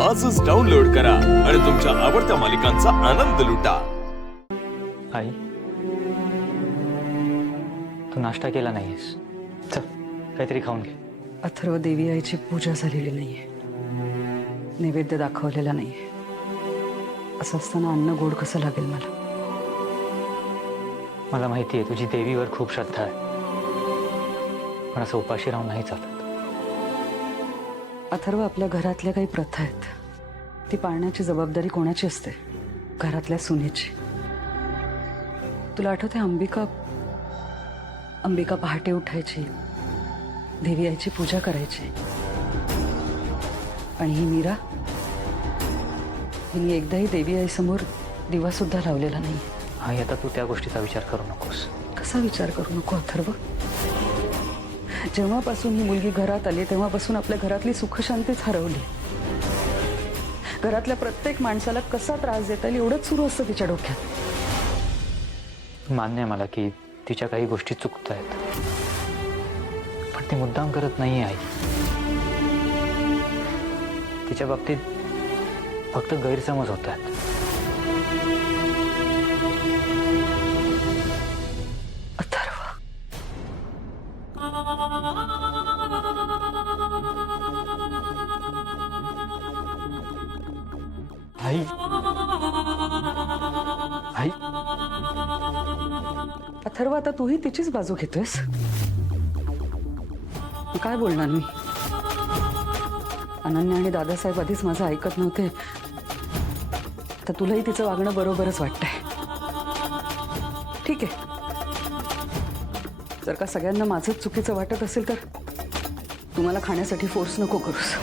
आजच डाउनलोड करा आणि तुमच्या आवडत्या मालिकांचा आनंद लुटा। आई, तू नाश्ता केला नाहीस, चल काहीतरी खाऊन घे। अथर्व, देवी आईची पूजा झालेली नाहीये, नैवेद्य दाखवलेला नाहीये। असं असताना अन्न गोड कसं लागेल मला? मला माहिती आहे तुझी देवीवर खूप श्रद्धा आहे, पण असं उपाशी राहून नाही चालत। अथर्व, आपल्या घरातल्या काही प्रथा आहेत, ती पाळण्याची जबाबदारी कोणाची असते? घरातल्या सुनेची। तुला आठवते अंबिका पहाटे उठायची, देवी आईची पूजा करायची, आणि ही मीरा, हिने एकदाही देवी आई समोर दिवा सुद्धा लावलेला नाही। आई, आता तू त्या गोष्टीचा विचार करू नकोस। कसा विचार करू नको अथर्व? जेव्हापासून ही मुलगी घरात आली तेव्हापासून आपल्या घरातली सुखशांतीच हरवली। घरातल्या प्रत्येक माणसाला कसा त्रास देता येईल एवढंच सुरू असतं तिच्या डोक्यात। मान्य आहे मला की तिच्या काही गोष्टी चुकत आहेत, पण ती मुद्दाम करत नाही आई। तिच्या बाबतीत फक्त गैरसमज होत आहेत। अथर्व, आई, आई, अथर्व, आता तूही तिचीच बाजू घेतोयस? काय बोलणार मी? अनन्या आणि दादासाहेब आधीच माझं ऐकत नव्हते, तर तुलाही तिचं वागणं बरोबरच वाटतंय। ठीक आहे, जर का सगळ्यांना माझंच चुकीचं वाटत असेल तर तुम्हाला खाण्यासाठी फोर्स नको करूस।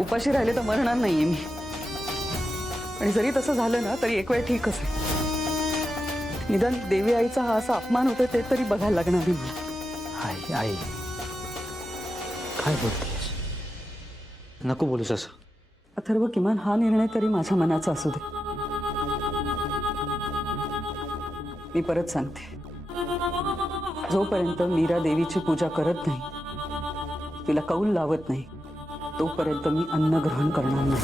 उपाशी राहिले तर मरणार नाहीये मी, आणि जरी तसं झालं ना तरी एक वेळ ठीकच आहे। निदान देवी आईचा हा असा अपमान होतोय ते तरी बघायला लागणार नाही मला। आई, आई, काय बोलतेस? नको बोलूस असं। अथर्व, किमान हा निर्णय तरी माझ्या मनाचा असू दे। मी परत सांगते, जोपर्यंत मीरा देवीची पूजा करत नाही, तिला कौल लावत नाही, तोपर्यंत मी अन्न ग्रहण करणार नाही।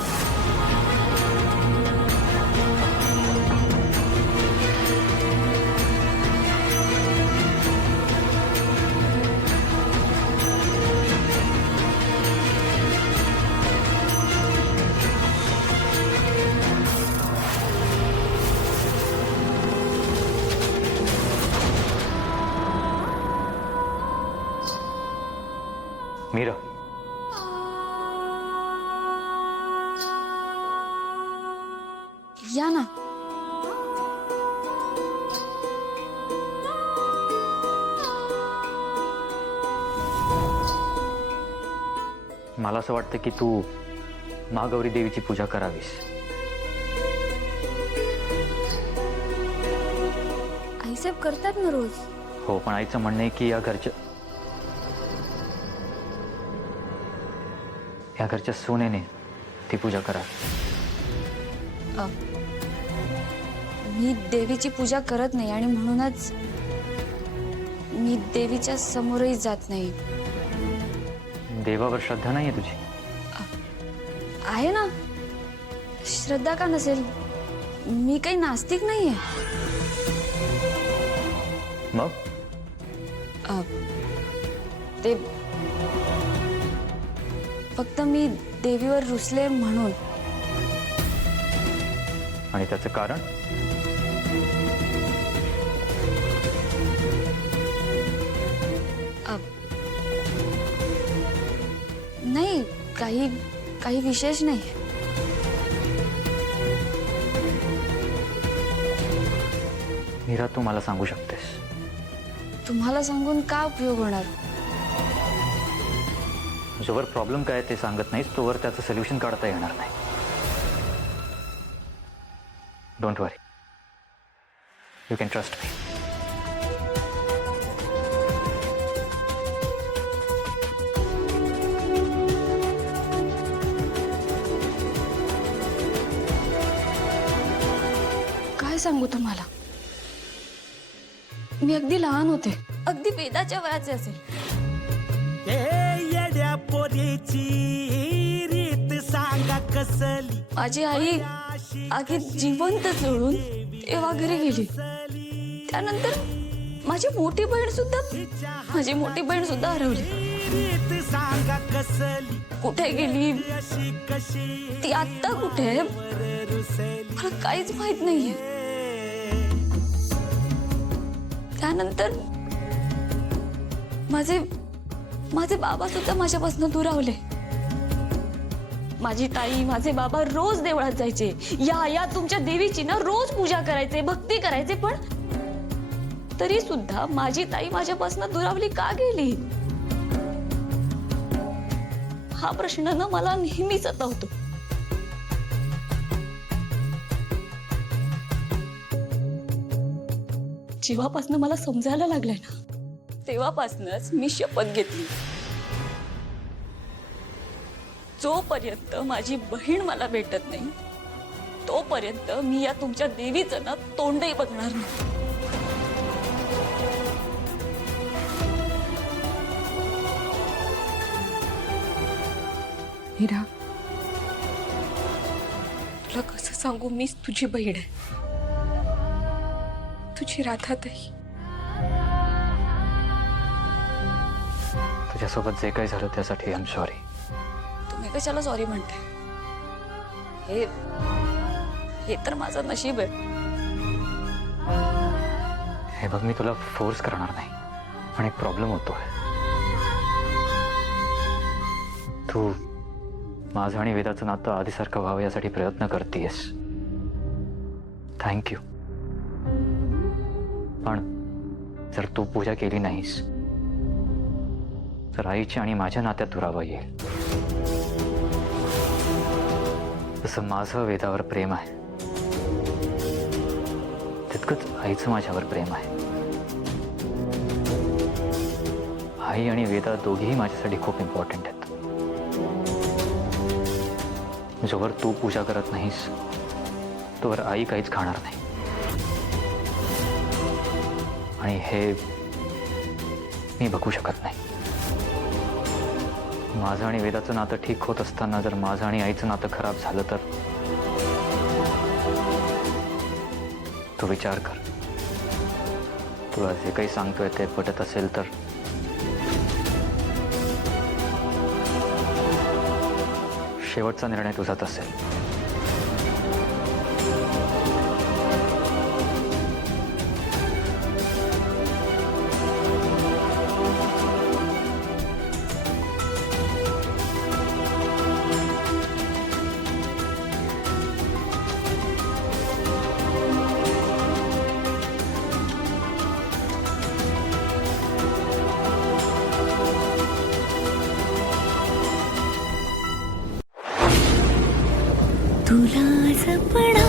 मीरा, या ना। मला असं वाटतं की तू महागौरी देवीची पूजा करावीस। आईसाहेब करतात ना रोज। हो, पण आईचं म्हणणं आहे की या घरच्या सुनेने ती पूजा करा। मी देवीची पूजा करत नाही, आणि म्हणूनच मी देवीच्या समोरही जात नाही। देवावर श्रद्धा नाहीये तुझी? आहे ना, श्रद्धा का नसेल? मी काही नास्तिक नाहीये। मग ते फक्त मी देवीवर रुसले म्हणून। आणि त्याचं कारण? नाही, काही विशेष नाही। मीरा, तू मला सांगू शकतेस? तुम्हाला सांगून काय उपयोग होणार? जोवर प्रॉब्लेम काय ते सांगत नाहीस तोवर त्याचं सोल्युशन काढता येणार नाही। Don't worry, you can trust me. काय सांगू तुम्हाला? मी अगदी लहान होते, अगदी वेदाच्या वयाचे असेल। येड्या पोरीची रीत माझी आई आगीत जिवंत जळून तेव्हा घरी गेली. त्यानंतर माझी मोठी बहीण सुद्धा हरवली. कुठे गेली ती, आता कुठे आहे, मला काहीच माहित नाहीये. त्यानंतर माझे बाबा सुद्धा माझ्यापासून दुरावले. माझी ताई, माझे बाबा रोज देवळात जायचे. या तुमच्या देवीची ना रोज पूजा करायचे, भक्ती करायचे. पण तरी सुद्धा माझी ताई माझ्यापासून दुरावली का गेली, हा प्रश्न ना मला नेहमी सतावतो. जेव्हापासून मला समजायला लागलंय ना, तेव्हापासूनच मी शपथ घेतली, जोपर्यंत माझी बहीण मला भेटत नाही तोपर्यंत मी या तुमच्या देवीचं ना तोंडही बघणार नाही. मीरा, तुला कसं सांगू, मीच तुझी बहीण आहे, तुझी राधाताई. तुझ्यासोबत जे काही झालं त्यासाठी आय एम सॉरी. तुम्ही कशाला सॉरी म्हणते? हे तर माझं नशीब आहे. हे बघ, मी तुला फोर्स करणार नाही, पण एक प्रॉब्लेम होतोय. तू माझं आणि वेदाचं नातं आधीसारखं व्हावं यासाठी प्रयत्न करतेस. थँक्यू. पण जर तू पूजा केली नाहीस तर आईची आणि माझ्या नात्यात दुरावा येईल. जसं माझं वेदावर प्रेम आहे तितकंच आईचं माझ्यावर प्रेम आहे. आई आणि वेदा दोघेही माझ्यासाठी खूप इम्पॉर्टंट आहेत. जोवर तू पूजा करत नाहीस तोवर आई काहीच खाणार नाही. आणि हे मी बघू शकत नाही. माझं आणि वेदाचं नातं ठीक होत असताना जर माझं आणि आईचं नातं खराब झालं तर तू विचार कर. तुला जे काही सांगतोय ते पटत असेल तर शेवटचा निर्णय तुझाच असेल. तुला जपणार